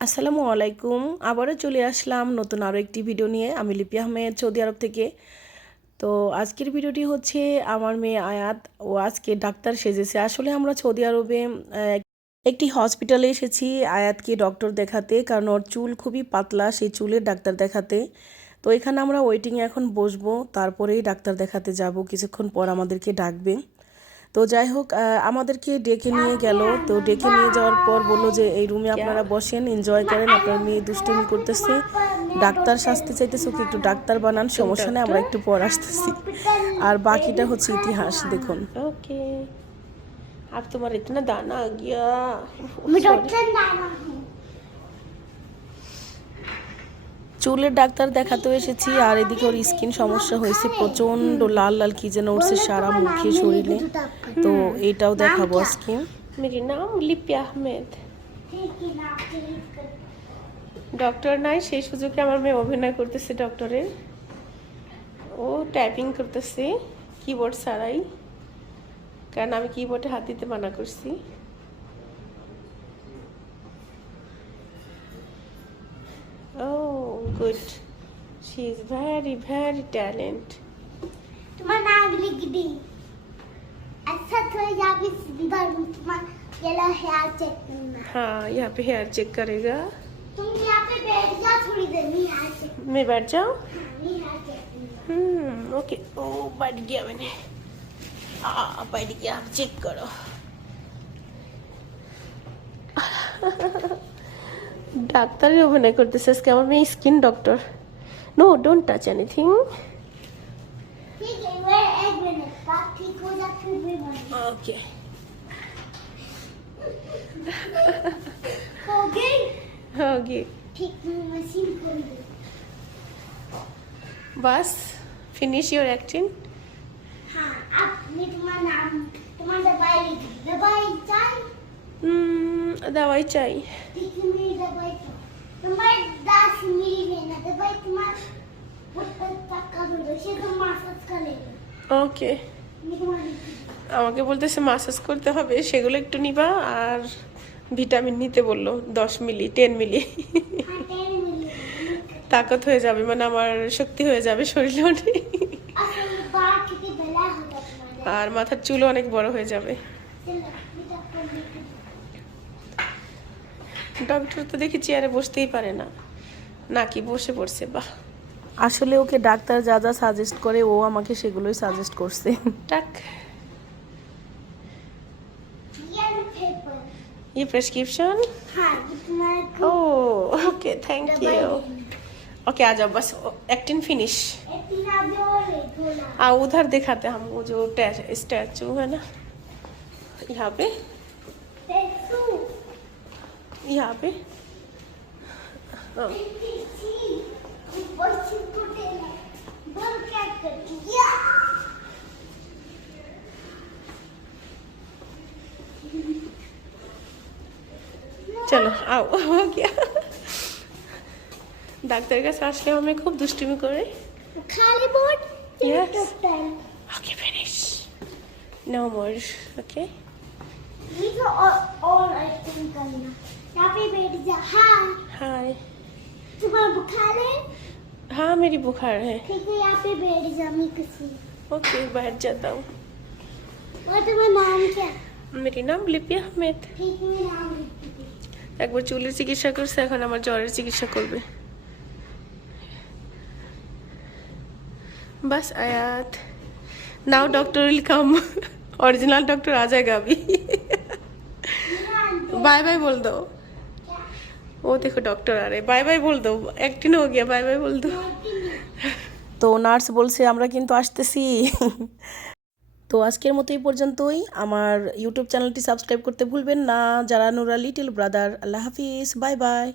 আসসালামু আলাইকুম। আবারও চলে আসলাম নতুন আরও একটি ভিডিও নিয়ে। আমি লিপি আহমেদ, সৌদি আরব থেকে। তো আজকের ভিডিওটি হচ্ছে আমার মেয়ে আয়াত। ও আজকে ডাক্তার সেজেছে। আসলে আমরা সৌদি আরবে একটি হসপিটালে এসেছি আয়াতকে ডক্টর দেখাতে, কারণ ওর চুল খুবই পাতলা, সেই চুলের ডাক্তার দেখাতে। তো এখানে আমরা ওয়েটিংয়ে এখন বসবো, তারপরেই ডাক্তার দেখাতে যাব। কিছুক্ষণ পর আমাদেরকে ডাকবে। তো যাই হোক, আমাদেরকে ডেকে নিয়ে গেল। তো ডেকে নিয়ে যাওয়ার পর বলল যে এই রুমে আপনারা বসেন, এনজয় করেন, আপনার মেয়ে দুষ্টুমি করতেছে, ডাক্তার সাজতে চাইতেছে, ওকে একটু ডাক্তার বানান, সমস্যা নেই, আমরা একটু পর আসতেছি। আর বাকিটা হচ্ছে ইতিহাস, দেখুন। ওকে, अब तुम्हारा इतना दाना आ गया। চুলের ডাক্তার দেখাতেও এসেছি, আর এদিকে ওর স্কিন সমস্যা হয়েছে, প্রচন্ড লাল লাল কি যেন উঠছে সারা মুখে, শরীরে। তো এটাও দেখাবো আজকে। मेरी नाम লিপি আহমেদ। ডক্টর নাই, সেই সুযোগে আমার মেয়ে অভিনয় করতেছে ডক্টরের। ও টাইপিং করতেছে কিবোর্ড ছাড়াই, কারণ আমি কিবোর্ডে হাত দিতে মানা করছি। Oh, good. She is very, very talent. तुम्हारा नाम लिख दी। अच्छा तो यहाँ पे तुम्हारा येलो हेयर चेक करना। हाँ, यहाँ पे हेयर चेक करेगा। तुम यहाँ पे बैठ जाओ थोड़ी देर में, हेयर चेक। मैं बैठ जाऊँ? हेयर चेक करना। ओके। ओ बैठ गया मैंने। बैठ गया, आप चेक करो। ডাক্তারের অভিনয় করতেছে আজকে আমার মেয়ে, skin doctor. No, don't touch anything. ठीक है, वो एक मिनट बाद ठीक हो जाए फिर भी बंद। ओके। हो गई? होगी। ठीक, मैं मशीन खोल दूँ। बस फिनिश योर एक्टिंग। हाँ, अब मैं तुम्हारा नाम, तुम्हारा दवाई लिख दी। दवाई चाहिए? दवाई चाहिए। ठीक है, मेरी दवाई तो तुम्हारे 10 मिली लेना दवाई, तुम्हारा ऊपर तक का दो से तो मासाज कर लेना। ওকে। मैं तुम्हारी আমাকে বলতেছে মাসাজ করতে হবে, সেগুলো একটু নিবা, আর ভিটামিন নিতে বললো 10 মিলি 10 মিলি। हाँ 10 मिली। তাকত হয়ে যাবে, মানে আমার শক্তি হয়ে যাবে শরীরে অনেক, असल में बाल कितने बड़ा होगा तुम्हारा। আর মাথার চুলও অনেক বড় হয়ে যাবে। चलो बेटा कर ले। ডক্টর তো দেখি চেয়ারে বসতেই পারে না, নাকি বসে পড়ছে। বাহ, আসলে ওকে ডাক্তার যা যা সাজেস্ট করে ও আমাকে সেগুলোই সাজেস্ট করছে। টাক। ये पेपर। ये प्रेस्क्रिप्शन। हाँ, ये तुम्हारा oh okay, thank you. Okay, आ जाओ, बस एक्टिंग फिनिश। इतना भी और है थोड़ा। उधर दिखाते हम वो जो स्टैचू है ना, यहाँ पे, देखो। यहाँ पे। हाँ। चलो आओ, हो गया। ডাক্তারের কাছে আসলে আমি খুব দুষ্টুমি করে। खाली board. Yes. Total. Okay, finish, no more. Okay, ये तो और एक्टिंग करना। यहाँ पे बैठ जा। हाँ, हाय। तुम्हारा बुखार है? हाँ, मेरी बुखार है। ठीक है, यहाँ पे बैठ जा। मैं किसी ओके, बैठ जाता हूँ। और तुम्हारा नाम क्या? मेरी नाम লিপি আহমেদ। ठीक है, मैं नाम लिख दी। একবার চুলের চিকিৎসা করছে, এখন আমার জ্বরের চিকিৎসা করবে। बस आयात, now doctor will come. Original doctor आ जाएगा अभी। बाय बाय बोल दो। वो देखो डॉक्टर आ रहे, बाय बाय बोल दो। एक्टिंग हो गया, बाय बाय बोल दो। তো নার্স বলছে আমরা কিন্তু আসতেছি। তো আজকের মতো এই পর্যন্তই। আমার ইউটিউব চ্যানেলটি সাবস্ক্রাইব করতে ভুলবেন না যারা নুরা লিটল ব্রাদার। আল্লাহ হাফিজ, বাই বাই।